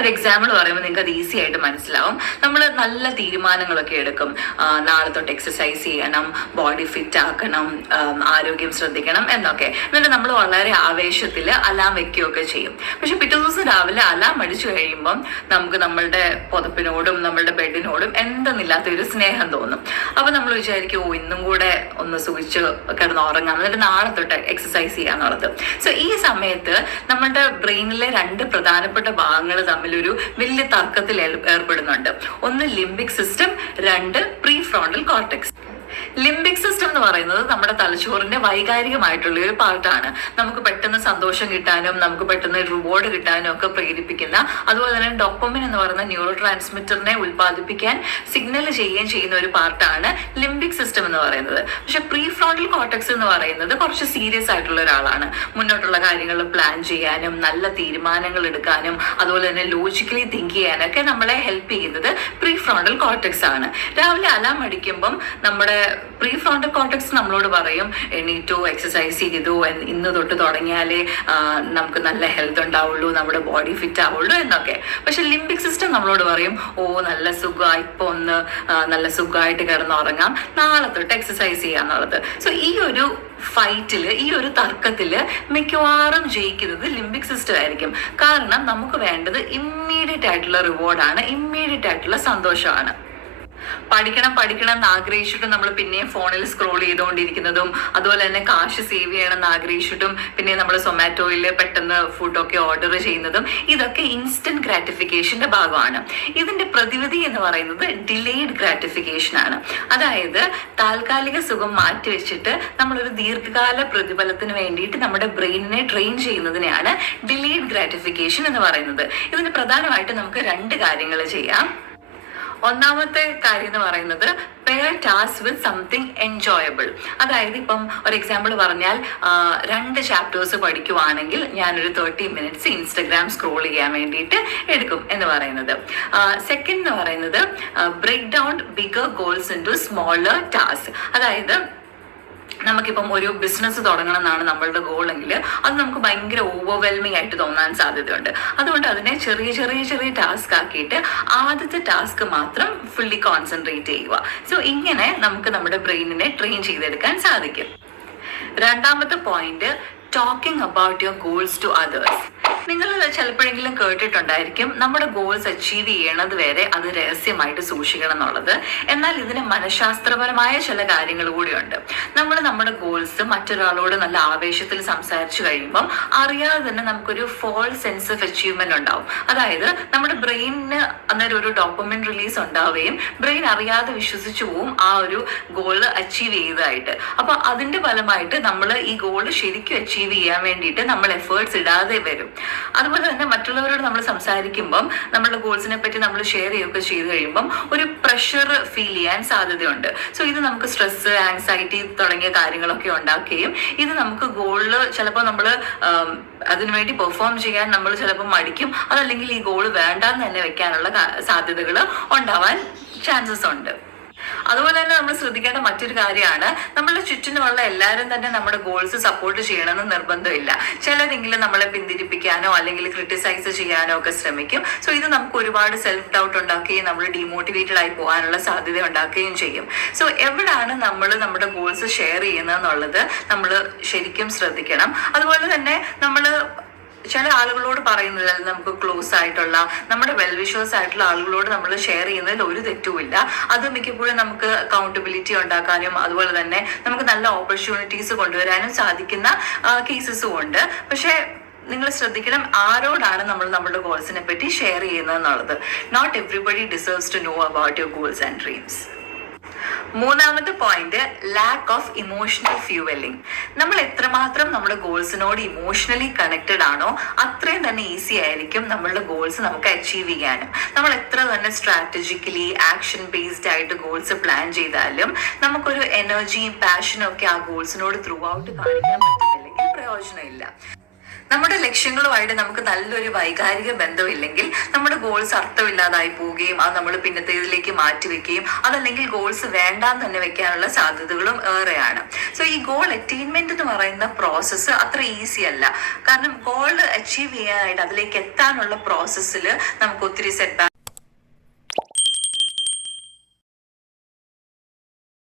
ഒരു എക്സാമ്പിൾ പറയുമ്പോൾ നിങ്ങൾക്ക് അത് ഈസി ആയിട്ട് മനസ്സിലാവും. നമ്മൾ നല്ല തീരുമാനങ്ങളൊക്കെ എടുക്കും. നാളെ തൊട്ട് എക്സസൈസ് ചെയ്യണം, ബോഡി ഫിറ്റ് ആക്കണം, ആരോഗ്യം ശ്രദ്ധിക്കണം എന്നൊക്കെ. എന്നിട്ട് നമ്മൾ വളരെ ആവേശത്തിൽ അലാം വെക്കുകയൊക്കെ ചെയ്യും. പക്ഷെ പിറ്റേ ദിവസം രാവിലെ അലാം അടിച്ചു കഴിയുമ്പം നമുക്ക് നമ്മളുടെ പുതപ്പിനോടും നമ്മളുടെ ബെഡിനോടും എന്തെന്നില്ലാത്ത ഒരു സ്നേഹം തോന്നും. അപ്പൊ നമ്മൾ വിചാരിക്കും, ഇന്നും കൂടെ ഒന്ന് സുഖിച്ച് കിടന്ന് ഉറങ്ങാം, എന്നിട്ട് നാളെ തൊട്ട് എക്സസൈസ് ചെയ്യാന്നുള്ളത്. സോ ഈ സമയത്ത് നമ്മളുടെ ബ്രെയിനിലെ രണ്ട് പ്രധാനപ്പെട്ട ഭാഗങ്ങൾ ഒരു വലിയ തർക്കത്തിൽ ഏർപ്പെടുന്നുണ്ട്. ഒന്ന് ലിംബിക് സിസ്റ്റം, രണ്ട് pre frontal cortex. Limbic system എന്ന് പറയുന്നത് നമ്മുടെ തലച്ചോറിന്റെ വൈകാരികമായിട്ടുള്ള ഒരു പാർട്ടാണ്. നമുക്ക് പെട്ടെന്ന് സന്തോഷം കിട്ടാനും നമുക്ക് പെട്ടെന്ന് റിവാർഡ് കിട്ടാനും ഒക്കെ പ്രേരിപ്പിക്കുന്ന, അതുപോലെ തന്നെ ഡോപ്പമിൻ എന്ന് പറയുന്ന ന്യൂറോ ട്രാൻസ്മിറ്ററിനെ ഉൽപ്പാദിപ്പിക്കാൻ സിഗ്നൽ ചെയ്യുന്ന ഒരു പാർട്ടാണ് ലിംബിക് സിസ്റ്റം എന്ന് പറയുന്നത്. പക്ഷെ പ്രീ ഫ്രോണ്ടൽ കോർട്ടെക്സ് എന്ന് പറയുന്നത് കുറച്ച് സീരിയസ് ആയിട്ടുള്ള ഒരാളാണ്. മുന്നോട്ടുള്ള കാര്യങ്ങൾ പ്ലാൻ ചെയ്യാനും നല്ല തീരുമാനങ്ങൾ എടുക്കാനും അതുപോലെ തന്നെ ലോജിക്കലി തിങ്ക് ചെയ്യാനൊക്കെ നമ്മളെ ഹെൽപ്പ് ചെയ്യുന്നത് പ്രീ ഫ്രോണ്ടൽ കോർട്ടെക്സ് ആണ്. രാവിലെ അലാം അടിക്കുമ്പം നമ്മുടെ പ്രീ ഫ്രോണ്ടൽ കോർട്ടെക്സ് നമ്മളോട് പറയും, എണീറ്റോ, എക്സസൈസ് ചെയ്തു, ഇന്ന് തൊട്ട് തുടങ്ങിയാലേ നമുക്ക് നല്ല ഹെൽത്ത് ഉണ്ടാവുള്ളൂ, നമ്മുടെ ബോഡി ഫിറ്റ് ആവുള്ളൂ എന്നൊക്കെ. പക്ഷെ ലിംബിക് സിസ്റ്റം നമ്മളോട് പറയും, നല്ല സുഖമായി, ഇപ്പൊ ഒന്ന് നല്ല സുഖമായിട്ട് കിടന്നുറങ്ങാം, നാളെ തൊട്ട് എക്സസൈസ് ചെയ്യാന്നുള്ളത്. സോ ഈ ഒരു ഫൈറ്റില്, ഈ ഒരു തർക്കത്തില് മിക്കവാറും ജയിക്കുന്നത് ലിംബിക് സിസ്റ്റം ആയിരിക്കും. കാരണം നമുക്ക് വേണ്ടത് ഇമ്മീഡിയറ്റ് ആയിട്ടുള്ള റിവാർഡാണ്, ഇമ്മീഡിയറ്റ് ആയിട്ടുള്ള സന്തോഷമാണ്. പഠിക്കണം എന്ന് ആഗ്രഹിച്ചിട്ടും നമ്മൾ പിന്നെയും ഫോണിൽ സ്ക്രോൾ ചെയ്തുകൊണ്ടിരിക്കുന്നതും, അതുപോലെ തന്നെ കാശ് സേവ് ചെയ്യണം എന്ന് ആഗ്രഹിച്ചിട്ടും പിന്നെ നമ്മൾ സൊമാറ്റോയിൽ പെട്ടെന്ന് ഫുഡൊക്കെ ഓർഡർ ചെയ്യുന്നതും, ഇതൊക്കെ ഇൻസ്റ്റന്റ് ഗ്രാറ്റിഫിക്കേഷന്റെ ഭാഗമാണ്. ഇതിന്റെ പ്രതിവിധി എന്ന് പറയുന്നത് ഡിലേഡ് ഗ്രാറ്റിഫിക്കേഷൻ ആണ്. അതായത് താൽക്കാലിക സുഖം മാറ്റിവെച്ചിട്ട് നമ്മളൊരു ദീർഘകാല പ്രതിഫലത്തിന് വേണ്ടിയിട്ട് നമ്മുടെ ബ്രെയിനിനെ ട്രെയിൻ ചെയ്യുന്നതിനെയാണ് ഡിലേഡ് ഗ്രാറ്റിഫിക്കേഷൻ എന്ന് പറയുന്നത്. ഇതിന് പ്രധാനമായിട്ട് നമുക്ക് രണ്ട് കാര്യങ്ങൾ ചെയ്യാം. ഒന്നാമത്തെ കാര്യം എന്ന് പറയുന്നത് pair task with something enjoyable. അതായത് ഇപ്പം ഒരു എക്സാമ്പിൾ പറഞ്ഞാൽ 2 ചാപ്റ്റേഴ്സ് പഠിക്കുവാണെങ്കിൽ ഞാനൊരു 30 മിനിറ്റ്സ് ഇൻസ്റ്റഗ്രാം സ്ക്രോൾ ചെയ്യാൻ വേണ്ടിയിട്ട് എടുക്കും എന്ന് പറയുന്നത്. സെക്കൻഡ് എന്ന് പറയുന്നത് break down bigger goals into smaller task. അതായത് നമുക്കിപ്പം ഒരു ബിസിനസ് തുടങ്ങണം എന്നാണ് നമ്മളുടെ ഗോൾ എങ്കിൽ അത് നമുക്ക് ഭയങ്കര ഓവർവെൽമിംഗ് ആയിട്ട് തോന്നാൻ സാധ്യതയുണ്ട്. അതുകൊണ്ട് അതിനെ ചെറിയ ചെറിയ ചെറിയ ടാസ്ക് ആക്കിയിട്ട് ആദ്യത്തെ ടാസ്ക് മാത്രം ഫുള്ളി കോൺസെൻട്രേറ്റ് ചെയ്യുക. സോ ഇങ്ങനെ നമുക്ക് നമ്മുടെ ബ്രെയിനിനെ ട്രെയിൻ ചെയ്തെടുക്കാൻ സാധിക്കും. രണ്ടാമത്തെ point, talking about your goals to others. നിങ്ങൾ ചിലപ്പോഴെങ്കിലും കേട്ടിട്ടുണ്ടായിരിക്കും, നമ്മുടെ ഗോൾസ് അച്ചീവ് ചെയ്യണത് വരെ അത് രഹസ്യമായിട്ട് സൂക്ഷിക്കണം എന്നുള്ളത്. എന്നാൽ ഇതിന് മനഃശാസ്ത്രപരമായ ചില കാര്യങ്ങൾ കൂടിയുണ്ട്. നമ്മൾ നമ്മുടെ ഗോൾസ് മറ്റൊരാളോട് നല്ല ആവേശത്തിൽ സംസാരിച്ചു കഴിയുമ്പം അറിയാതെ തന്നെ നമുക്കൊരു ഫോൾസ് സെൻസ് ഓഫ് അച്ചീവ്മെന്റ് ഉണ്ടാവും. അതായത് നമ്മുടെ ബ്രെയിനിന് അന്നേരം ഒരു ഡോപ്പമിൻ റിലീസ് ഉണ്ടാവുകയും ബ്രെയിൻ അറിയാതെ വിശ്വസിച്ചു പോവും ആ ഒരു ഗോള് അച്ചീവ് ചെയ്തതായിട്ട്. അപ്പൊ അതിന്റെ ഫലമായിട്ട് നമ്മൾ ഈ ഗോള് ശരിക്കും അച്ചീവ് ചെയ്യാൻ വേണ്ടിയിട്ട് നമ്മൾ എഫേർട്സ് ഇടാതെ വരും. അതുപോലെ തന്നെ മറ്റുള്ളവരോട് നമ്മൾ സംസാരിക്കുമ്പം നമ്മുടെ ഗോൾസിനെ പറ്റി നമ്മൾ ഷെയർ ചെയ്യുകയൊക്കെ ചെയ്ത് കഴിയുമ്പം ഒരു പ്രഷർ ഫീൽ ചെയ്യാൻ സാധ്യതയുണ്ട്. സോ ഇത് നമുക്ക് സ്ട്രെസ്, ആങ്സൈറ്റി തുടങ്ങിയ കാര്യങ്ങളൊക്കെ ഉണ്ടാക്കുകയും ഇത് നമുക്ക് ഗോളില് ചിലപ്പോൾ നമ്മൾ അതിനുവേണ്ടി പെർഫോം ചെയ്യാൻ നമ്മൾ ചിലപ്പോൾ മടിക്കും. അതല്ലെങ്കിൽ ഈ ഗോള് വേണ്ടാന്ന് തന്നെ വെക്കാനുള്ള സാധ്യതകൾ ഉണ്ടാവാൻ ചാൻസസ് ഉണ്ട്. അതുപോലെ തന്നെ നമ്മൾ ശ്രദ്ധിക്കേണ്ട മറ്റൊരു കാര്യമാണ്, നമ്മളുടെ ചുറ്റിനുമുള്ള എല്ലാവരും തന്നെ നമ്മുടെ ഗോൾസ് സപ്പോർട്ട് ചെയ്യണമെന്ന് നിർബന്ധമില്ല. ചിലരെങ്കിലും നമ്മളെ പിന്തിരിപ്പിക്കാനോ അല്ലെങ്കിൽ ക്രിട്ടിസൈസ് ചെയ്യാനോ ഒക്കെ ശ്രമിക്കും. സോ ഇത് നമുക്ക് ഒരുപാട് സെൽഫ് ഡൗട്ട് ഉണ്ടാക്കുകയും നമ്മൾ ഡീമോട്ടിവേറ്റഡ് ആയി പോകാനുള്ള സാധ്യത ഉണ്ടാക്കുകയും ചെയ്യും. സോ എവിടാണ് നമ്മൾ നമ്മുടെ ഗോൾസ് ഷെയർ ചെയ്യുന്നതെന്നുള്ളത് നമ്മൾ ശരിക്കും ശ്രദ്ധിക്കണം. അതുപോലെ തന്നെ നമ്മൾ ചില ആളുകളോട് പറയുന്നത്, നമുക്ക് ക്ലോസ് ആയിട്ടുള്ള നമ്മുടെ വെൽവിഷേഴ്സ് ആയിട്ടുള്ള ആളുകളോട് നമ്മൾ ഷെയർ ചെയ്യുന്നതിൽ ഒരു തെറ്റുമില്ല. അത് മിക്കപ്പോഴും നമുക്ക് അക്കൗണ്ടബിലിറ്റി ഉണ്ടാക്കാനും അതുപോലെ തന്നെ നമുക്ക് നല്ല ഓപ്പർച്യൂണിറ്റീസ് കൊണ്ടുവരാനും സാധിക്കുന്ന കേസസും ഉണ്ട്. പക്ഷെ നിങ്ങൾ ശ്രദ്ധിക്കണം, ആരോടാണ് നമ്മൾ നമ്മുടെ ഗോൾസിനെ പറ്റി ഷെയർ ചെയ്യുന്നതെന്നുള്ളത്. Not everybody deserves to know about your goals and dreams. മൂന്നാമത്തെ point, lack of emotional fuelling. നമ്മൾ എത്രമാത്രം നമ്മുടെ ഗോൾസിനോട് ഇമോഷണലി കണക്റ്റഡ് ആണോ അത്രയും തന്നെ ഈസി ആയിരിക്കും നമ്മളുടെ ഗോൾസ് നമുക്ക് അച്ചീവ് ചെയ്യാനും. നമ്മൾ എത്ര തന്നെ സ്ട്രാറ്റജിക്കലി ആക്ഷൻ ബേസ്ഡ് ആയിട്ട് ഗോൾസ് പ്ലാൻ ചെയ്താലും നമുക്കൊരു എനർജിയും പാഷനും ഒക്കെ ആ ഗോൾസിനോട് ത്രൂ ഔട്ട് കാണിക്കാൻ പറ്റുന്നില്ലെങ്കിൽ പ്രയോജനമില്ല. നമ്മുടെ ലക്ഷ്യങ്ങളുമായിട്ട് നമുക്ക് നല്ലൊരു വൈകാരിക ബന്ധമില്ലെങ്കിൽ നമ്മുടെ ഗോൾസ് അർത്ഥമില്ലാതായി പോവുകയും അത് നമ്മൾ പിന്നത്തേതിലേക്ക് മാറ്റിവെക്കുകയും അതല്ലെങ്കിൽ ഗോൾസ് വേണ്ടാന്ന് തന്നെ വെക്കാനുള്ള സാധ്യതകളും ഏറെയാണ്. സോ ഈ ഗോൾ അറ്റൈൻമെന്റ് എന്ന് പറയുന്ന പ്രോസസ്സ് അത്ര ഈസി അല്ല. കാരണം ഗോൾ അച്ചീവ് ചെയ്യാനായിട്ട് അതിലേക്ക് എത്താനുള്ള പ്രോസസ്സിൽ നമുക്ക് ഒത്തിരി സെറ്റ്